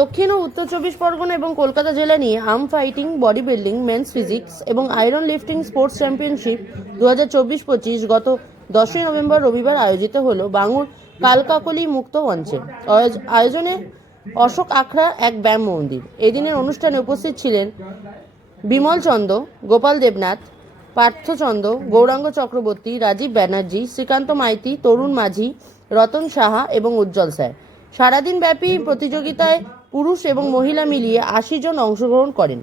দক্ষিণ ও উত্তর চব্বিশ পরগনা এবং কলকাতা জেলা নিয়ে arm fighting, body building, men's physique এবং আয়রন লিফটিং স্পোর্টস চ্যাম্পিয়নশিপ 2024-25 গত 10ই নভেম্বর রবিবার আয়োজিত হলো বাঙুর কালকাকলি মুক্ত মঞ্চে। আয়োজনে অশোক আখড়া এক ব্যায়াম মন্দির। এদিনের অনুষ্ঠানে উপস্থিত ছিলেন বিমল চন্দ, গোপাল দেবনাথ, পার্থচন্দ, গৌরাঙ্গ চক্রবর্তী, রাজীব ব্যানার্জি, শ্রীকান্ত মাইতি, তরুণ মাঝি, রতন সাহা এবং উজ্জ্বল স্যার। সারাদিন ব্যাপী প্রতিযোগিতায় পুরুষ এবং মহিলা মিলিয়ে 80 জন অংশগ্রহণ করেন।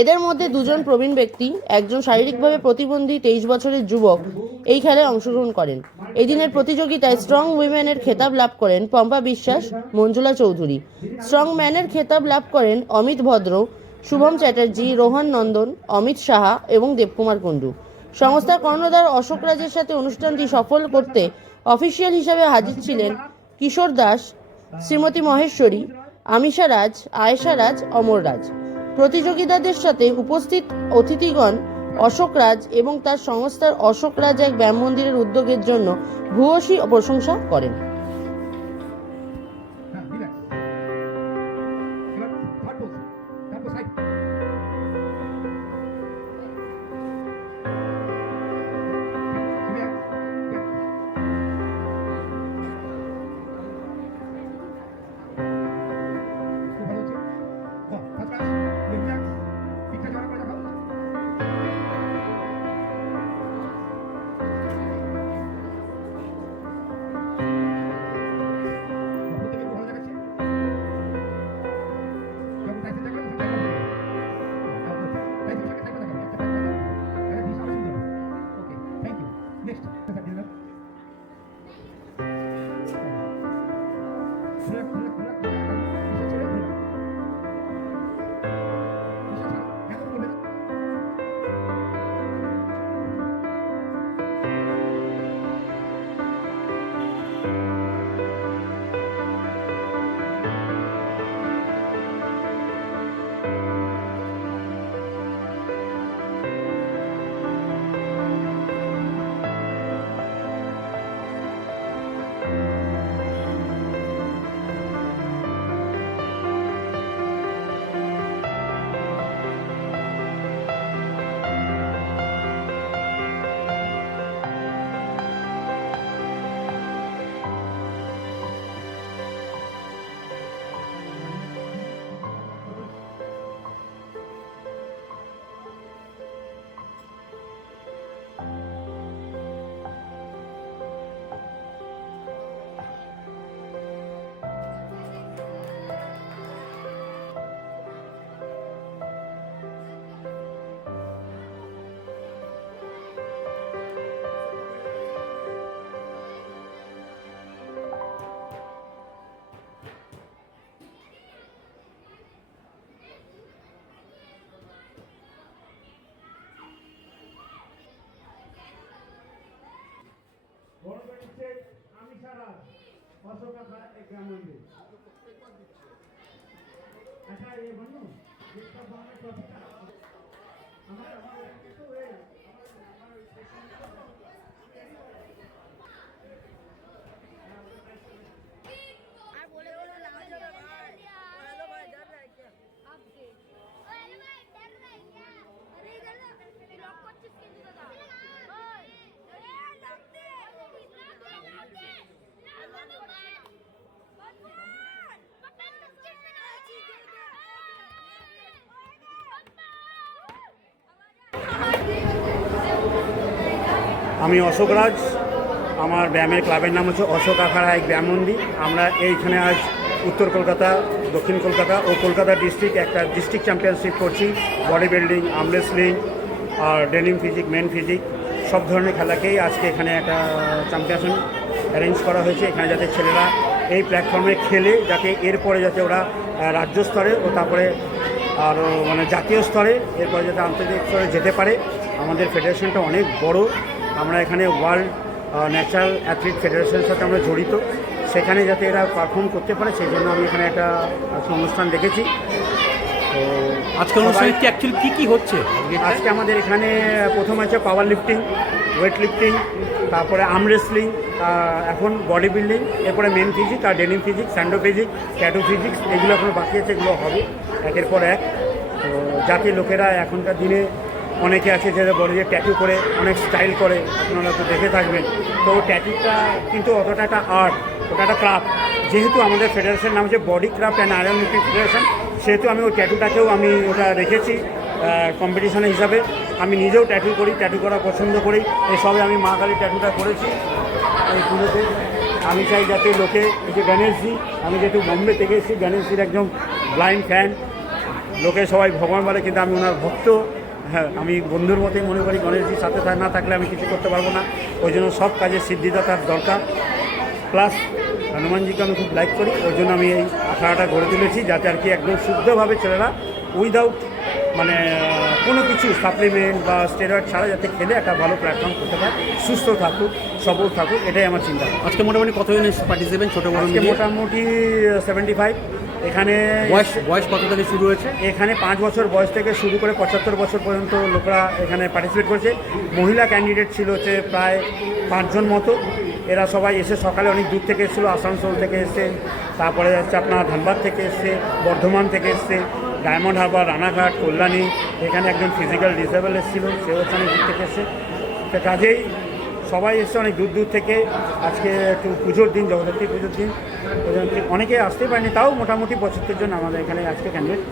এদের মধ্যে 2 জন প্রবীণ ব্যক্তি, একজন শারীরিকভাবে প্রতিবন্ধী 23 বছরের যুবক এই খেলায় অংশগ্রহণ করেন। এদিনের প্রতিযোগিতায় স্ট্রং উইমেনের খেতাব লাভ করেন পম্পা বিশ্বাস, মঞ্জুলা চৌধুরী। স্ট্রং ম্যানের খেতাব লাভ করেন অমিত ভদ্র, শুভম চ্যাটার্জি, রোহন নন্দন, অমিত সাহা এবং দেবকুমার কুণ্ডু। সংস্থার কর্ণধার অশোক রাজের সাথে অনুষ্ঠানটি সফল করতে অফিসিয়াল হিসাবে হাজির ছিলেন কিশোর দাস, শ্রীমতী মহেশ্বরী, আমিষা রাজ, আয়েশা রাজ, অমর রাজ। প্রতিযোগিতাদের সাথে উপস্থিত অতিথিগণ অশোক রাজ এবং তার সংস্থার অশোক রাজ এক ব্যায়াম মন্দিরের উদ্যোগের জন্য ভূয়সী প্রশংসা করেন। আমিষা রাজ, অশোক আখড়া এক ব্যায়াম মন্দির। আচ্ছা ये बनू जिसका बाहर टॉपिक हमारा तो है আর বলে বলে না যাবে ভাই हेलो भाई डर रहा है क्या आप के हेलो भाई डर रहा है क्या अरे इधर लॉक করছিস কিন্তু দাদা ওই এ লাগতে লাগতে আমি অশোক রাজ, আমার ব্যায়ামের ক্লাবের নাম হচ্ছে অশোক আখড়া এক ব্যায়াম মন্দির। আমরা এইখানে আজ উত্তর কলকাতা, দক্ষিণ কলকাতা ও কলকাতা ডিস্ট্রিক্ট একটা ডিস্ট্রিক্ট চ্যাম্পিয়নশিপ করছি। বডি বিল্ডিং, আর্ম রেসলিং আর ডেনিম ফিজিক, মেন ফিজিক সব ধরনের খেলাকেই আজকে এখানে একটা চ্যাম্পিয়নশিপ অ্যারেঞ্জ করা হয়েছে। এখানে যাতে ছেলেরা এই প্ল্যাটফর্মে খেলে, যাতে এরপরে যাতে ওরা রাজ্য স্তরে ও তারপরে আরও মানে জাতীয় স্তরে, এরপরে যাতে আন্তর্জাতিক স্তরে যেতে পারে। আমাদের ফেডারেশনটা অনেক বড়। আমরা এখানে ওয়ার্ল্ড ন্যাচারাল অ্যাথলিট ফেডারেশনের সাথে আমরা জড়িত। সেখানে যাতে এরা পারফর্ম করতে পারে সেই জন্য আমি এখানে একটা অনুষ্ঠান দেখেছি। তো আজকে অনুষ্ঠানে কি অ্যাকচুয়ালি কী কী হচ্ছে? আজকে আমাদের এখানে প্রথম আছে পাওয়ার লিফটিং, ওয়েট লিফটিং, তারপরে আর্ম রেসলিং, এখন বডি বিল্ডিং, এরপরে মেন ফিজিক্স আর ডেনিম ফিজিক্স, স্যান্ডো ফিজিক্স, ট্যাটু ফিজিক্স, এগুলো এখনো বাকি আছে, এগুলো হবে একের পর এক। তো যাতে লোকেরা এখনকার দিনে অনেকে আছে যারা বডিতে ট্যাটু করে অনেক স্টাইল করে, আপনারা তো দেখে থাকবেন। তো ট্যাটুটা কিন্তু অতটা একটা আর্ট, ওটা একটা ক্রাফট। যেহেতু আমাদের ফেডারেশন নাম হচ্ছে body craft and iron lifting federation, সেহেতু আমি ওই ট্যাটুটাকেও আমি ওটা রেখেছি কম্পিটিশন হিসাবে। আমি নিজেও ট্যাটু করি, ট্যাটু করা পছন্দ করি। এই সবে আমি মা কালী ট্যাটুটা করেছি এই পুজোতে। আমি চাই যাতে লোকে, এই যে গণেশজি, আমি যেহেতু বোম্বে থেকে এসেছি, গণেশজির একদম ব্লাইন্ড ফ্যান। লোকে সবাই ভগবান বলে, কিন্তু আমি ওনার ভক্ত। হ্যাঁ, আমি বন্ধুর মতোই মনে করি। গণেশজির সাথে না থাকলে আমি কিছু করতে পারবো না। ওই জন্য সব কাজে সিদ্ধিদাতার দরকার। প্লাস হনুমানজিকে আমি খুব লাইক করি, ওই জন্য আমি এই আখড়াটা গড়ে তুলেছি, যাতে আর কি একদম শুদ্ধভাবে ছেলেরা উইদাউট মানে কোনো কিছু সাপ্লিমেন্ট বা স্টেরয়েড ছাড়া যাতে খেলে একটা ভালো প্ল্যাটফর্ম করতে পারে, সুস্থ থাকুক, সবল থাকুক, এটাই আমার চিন্তা। আজকে মোটামুটি কতজন পার্টিসিপেন্ট ছোটো বড় আজকে মিলিয়ে? মোটামুটি 75। এখানে বয়স কত থেকে শুরু হয়েছে? এখানে 5 বছর বয়স থেকে শুরু করে 75 বছর পর্যন্ত লোকরা এখানে পার্টিসিপেট করেছে। মহিলা ক্যান্ডিডেট ছিল হচ্ছে প্রায় 5 জন মতো। এরা সবাই এসে সকালে অনেক দূর থেকে এসেছিলো, আসানসোল থেকে এসছে, তারপরে হচ্ছে আপনার ধানবাদ থেকে এসছে, বর্ধমান থেকে এসছে, ডায়মন্ড হারবার, রানাঘাট, কল্যাণী। এখানে একজন ফিজিক্যাল ডিসেবল এসেছিলো, সেও হচ্ছে অনেক দূর থেকে এসছে। তো কাজেই সবাই এসছে অনেক দূর দূর থেকে। আজকে একটু পুজোর দিন, জগদ্ধাত্রী পুজোর দিন, অনেকে আসতে পারেনি, তাও মোটামুটি 75 জন আমাদের এখানে আজকে ক্যান্ডিডেট